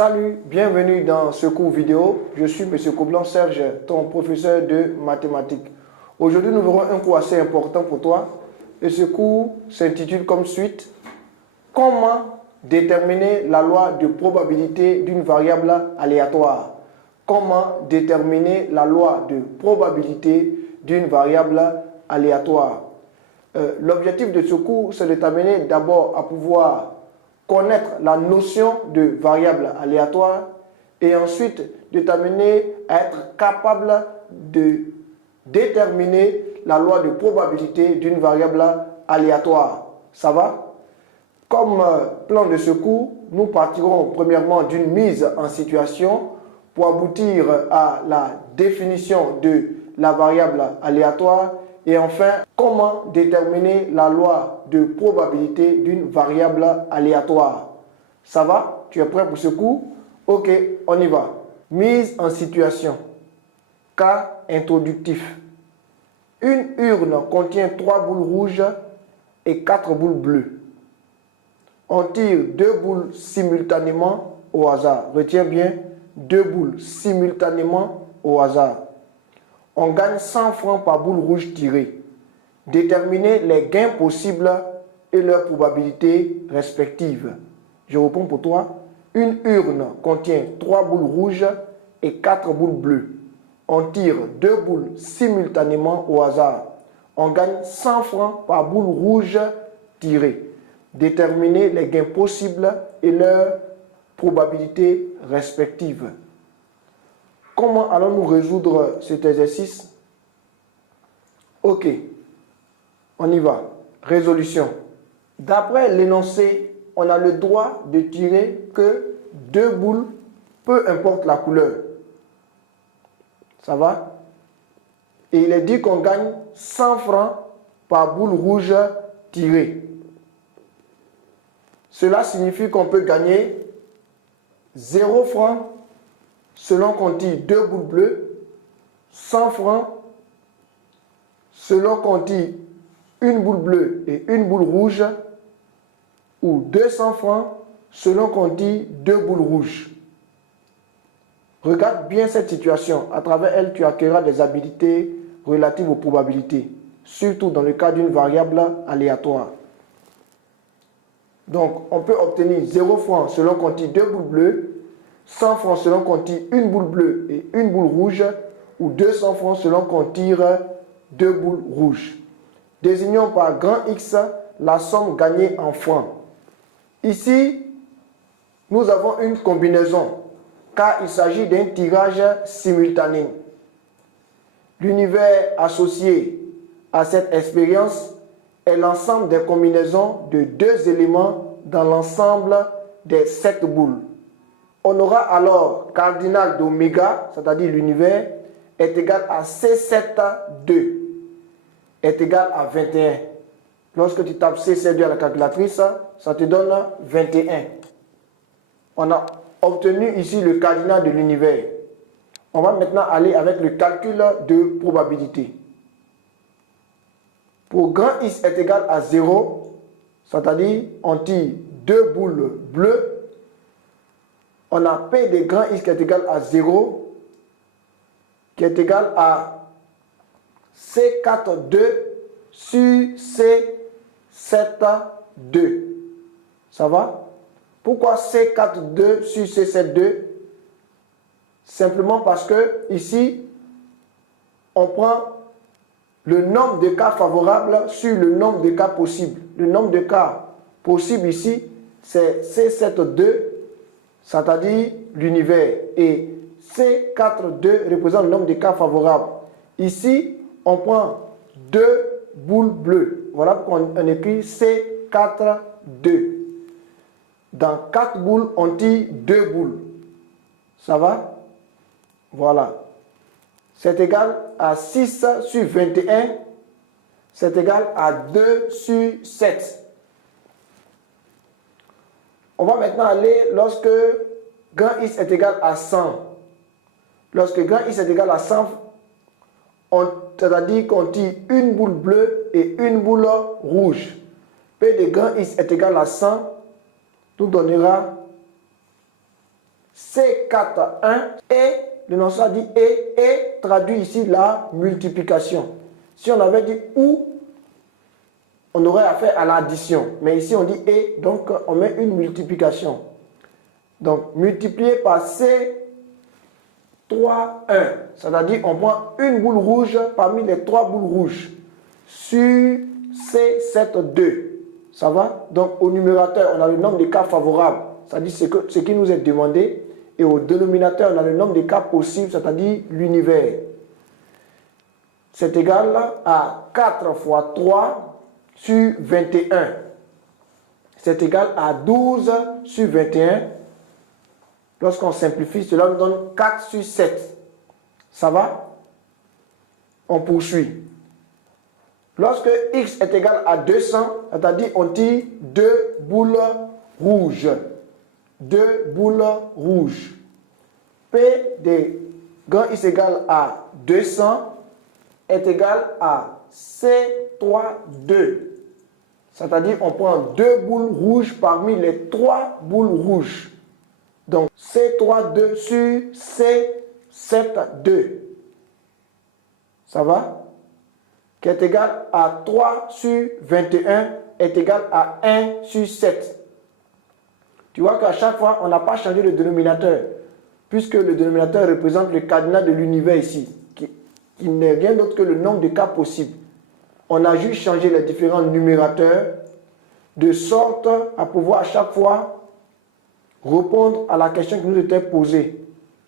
Salut, bienvenue dans ce cours vidéo. Je suis M. Coblon Serge, ton professeur de mathématiques. Aujourd'hui, nous verrons un cours assez important pour toi. Et ce cours s'intitule comme suite: comment déterminer la loi de probabilité d'une variable aléatoire. Comment déterminer la loi de probabilité d'une variable aléatoire. L'objectif de ce cours, c'est de t'amener d'abord à pouvoir connaître la notion de variable aléatoire et ensuite de t'amener à être capable de déterminer la loi de probabilité d'une variable aléatoire. Ça va? Comme plan de ce cours, nous partirons premièrement d'une mise en situation pour aboutir à la définition de la variable aléatoire et enfin, comment déterminer la loi de probabilité d'une variable aléatoire. Ça va? Tu es prêt pour ce cours? Ok, on y va. Mise en situation. Cas introductif. Une urne contient 3 boules rouges et 4 boules bleues. On tire 2 boules simultanément au hasard. Retiens bien, 2 boules simultanément au hasard. On gagne 100 francs par boule rouge tirée. Déterminez les gains possibles et leurs probabilités respectives. Je réponds pour toi. Une urne contient 3 boules rouges et 4 boules bleues. On tire 2 boules simultanément au hasard. On gagne 100 francs par boule rouge tirée. Déterminez les gains possibles et leurs probabilités respectives. Comment allons-nous résoudre cet exercice? Ok, on y va. Résolution. D'après l'énoncé, on a le droit de tirer que 2 boules, peu importe la couleur. Ça va? Et il est dit qu'on gagne 100 francs par boule rouge tirée. Cela signifie qu'on peut gagner 0 francs selon qu'on tire 2 boules bleues, 100 francs selon qu'on tire une boule bleue et une boule rouge, ou 200 francs selon qu'on tire 2 boules rouges. Regarde bien cette situation. À travers elle, tu acquerras des habiletés relatives aux probabilités, surtout dans le cas d'une variable aléatoire. Donc, on peut obtenir 0 francs selon qu'on tire 2 boules bleues, 100 francs selon qu'on tire une boule bleue et une boule rouge, ou 200 francs selon qu'on tire 2 boules rouges. Désignons par grand X la somme gagnée en francs. Ici, nous avons une combinaison, car il s'agit d'un tirage simultané. L'univers associé à cette expérience est l'ensemble des combinaisons de 2 éléments dans l'ensemble des 7 boules. On aura alors cardinal d'oméga, c'est-à-dire l'univers, est égal à C7,2, est égal à 21. Lorsque tu tapes C7,2 à la calculatrice, ça te donne 21. On a obtenu ici le cardinal de l'univers. On va maintenant aller avec le calcul de probabilité. Pour grand X est égal à 0, c'est-à-dire on tire 2 boules bleues, on a P de grand X qui est égal à 0, qui est égal à C4,2 sur C7,2. Ça va? Pourquoi C4,2 sur C7,2? Simplement parce que ici, on prend le nombre de cas favorables sur le nombre de cas possibles. Le nombre de cas possibles ici, c'est C7,2, c'est-à-dire l'univers. Et C4,2 représente le nombre de cas favorables. Ici, on prend 2 boules bleues. Voilà pourquoi on écrit C4,2. Dans 4 boules, on tire 2 boules. Ça va? Voilà. C'est égal à 6 sur 21. C'est égal à 2 sur 7. On va maintenant aller lorsque grand X est égal à 100. Lorsque grand X est égal à 100, c'est-à-dire qu'on tire une boule bleue et une boule rouge. P de grand X est égal à 100, nous donnera C4, 1, et le notion dit et traduit ici la multiplication. Si on avait dit ou, on aurait affaire à l'addition. Mais ici, on dit et, donc on met une multiplication. Donc, multiplié par C, 3, 1. C'est-à-dire, on prend une boule rouge parmi les 3 boules rouges sur C7, 2. Ça va? Donc, au numérateur, on a le nombre de cas favorables, c'est-à-dire ce qui nous est demandé. Et au dénominateur, on a le nombre de cas possibles, c'est-à-dire l'univers. C'est égal à 4 fois 3 sur 21. C'est égal à 12 sur 21. Lorsqu'on simplifie, cela nous donne 4 sur 7. Ça va? On poursuit. Lorsque x est égal à 200, c'est-à-dire on tire 2 boules rouges. 2 boules rouges. P de grand X égale à 200 est égal à C3, 2. C'est-à-dire on prend 2 boules rouges parmi les 3 boules rouges. Donc C3, 2 sur C7, 2. Ça va? Qui est égal à 3 sur 21 est égal à 1 sur 7. Tu vois qu'à chaque fois, on n'a pas changé le dénominateur, puisque le dénominateur représente le cadenas de l'univers ici, qui n'est rien d'autre que le nombre de cas possibles. On a juste changé les différents numérateurs, de sorte à pouvoir à chaque fois répondre à la question qui nous était posée.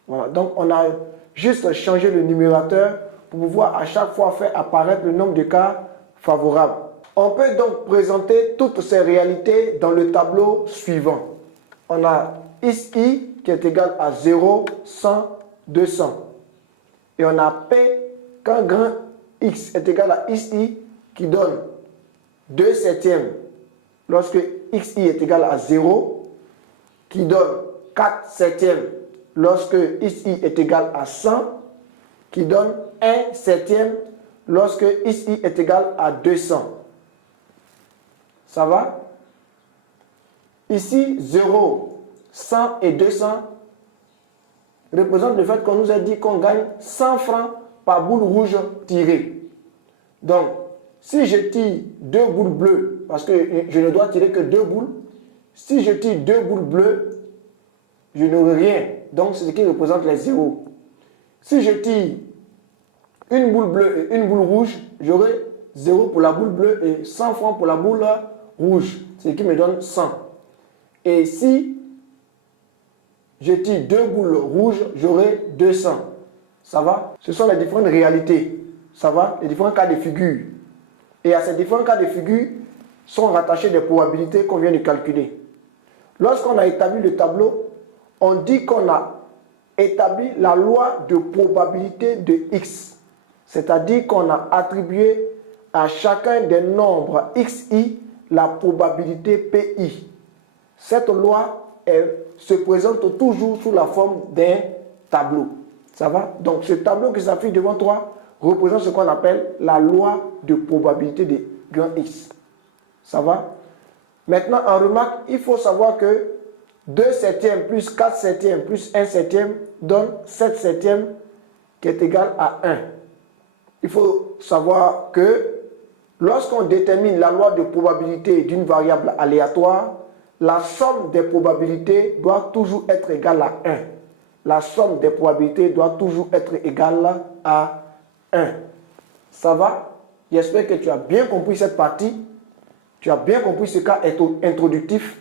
Voilà. Donc, on a juste changé le numérateur pour pouvoir à chaque fois faire apparaître le nombre de cas favorables. On peut donc présenter toutes ces réalités dans le tableau suivant. On a XI qui est égal à 0, 100, 200. Et on a P quand grand X est égal à XI qui donne 2 septièmes lorsque XI est égal à 0, qui donne 4 septièmes lorsque XI est égal à 100, qui donne 1 septième lorsque XI est égal à 200. Ça va? Ici, 0, 100 et 200 représentent le fait qu'on nous a dit qu'on gagne 100 francs par boule rouge tirée. Donc, si je tire 2 boules bleues, parce que je ne dois tirer que 2 boules, si je tire 2 boules bleues, je n'aurai rien. Donc, c'est ce qui représente les zéros. Si je tire une boule bleue et une boule rouge, j'aurai 0 pour la boule bleue et 100 francs pour la boule rouge, ce qui me donne 100. Et si je tire 2 boules rouges, j'aurai 200. Ça va? Ce sont les différentes réalités. Ça va? Les différents cas de figure. Et à ces différents cas de figure sont rattachées des probabilités qu'on vient de calculer. Lorsqu'on a établi le tableau, on dit qu'on a établi la loi de probabilité de x. C'est-à-dire qu'on a attribué à chacun des nombres xi la probabilité pi. Cette loi se présente toujours sous la forme d'un tableau. Ça va? Donc ce tableau qui s'affiche devant toi représente ce qu'on appelle la loi de probabilité de grand X. Ça va? Maintenant, en remarque, il faut savoir que 2 septièmes plus 4 septièmes plus 1 septième donne 7 septièmes qui est égal à 1. Il faut savoir que lorsqu'on détermine la loi de probabilité d'une variable aléatoire, la somme des probabilités doit toujours être égale à 1. La somme des probabilités doit toujours être égale à 1. Ça va? J'espère que tu as bien compris cette partie. Tu as bien compris ce cas introductif.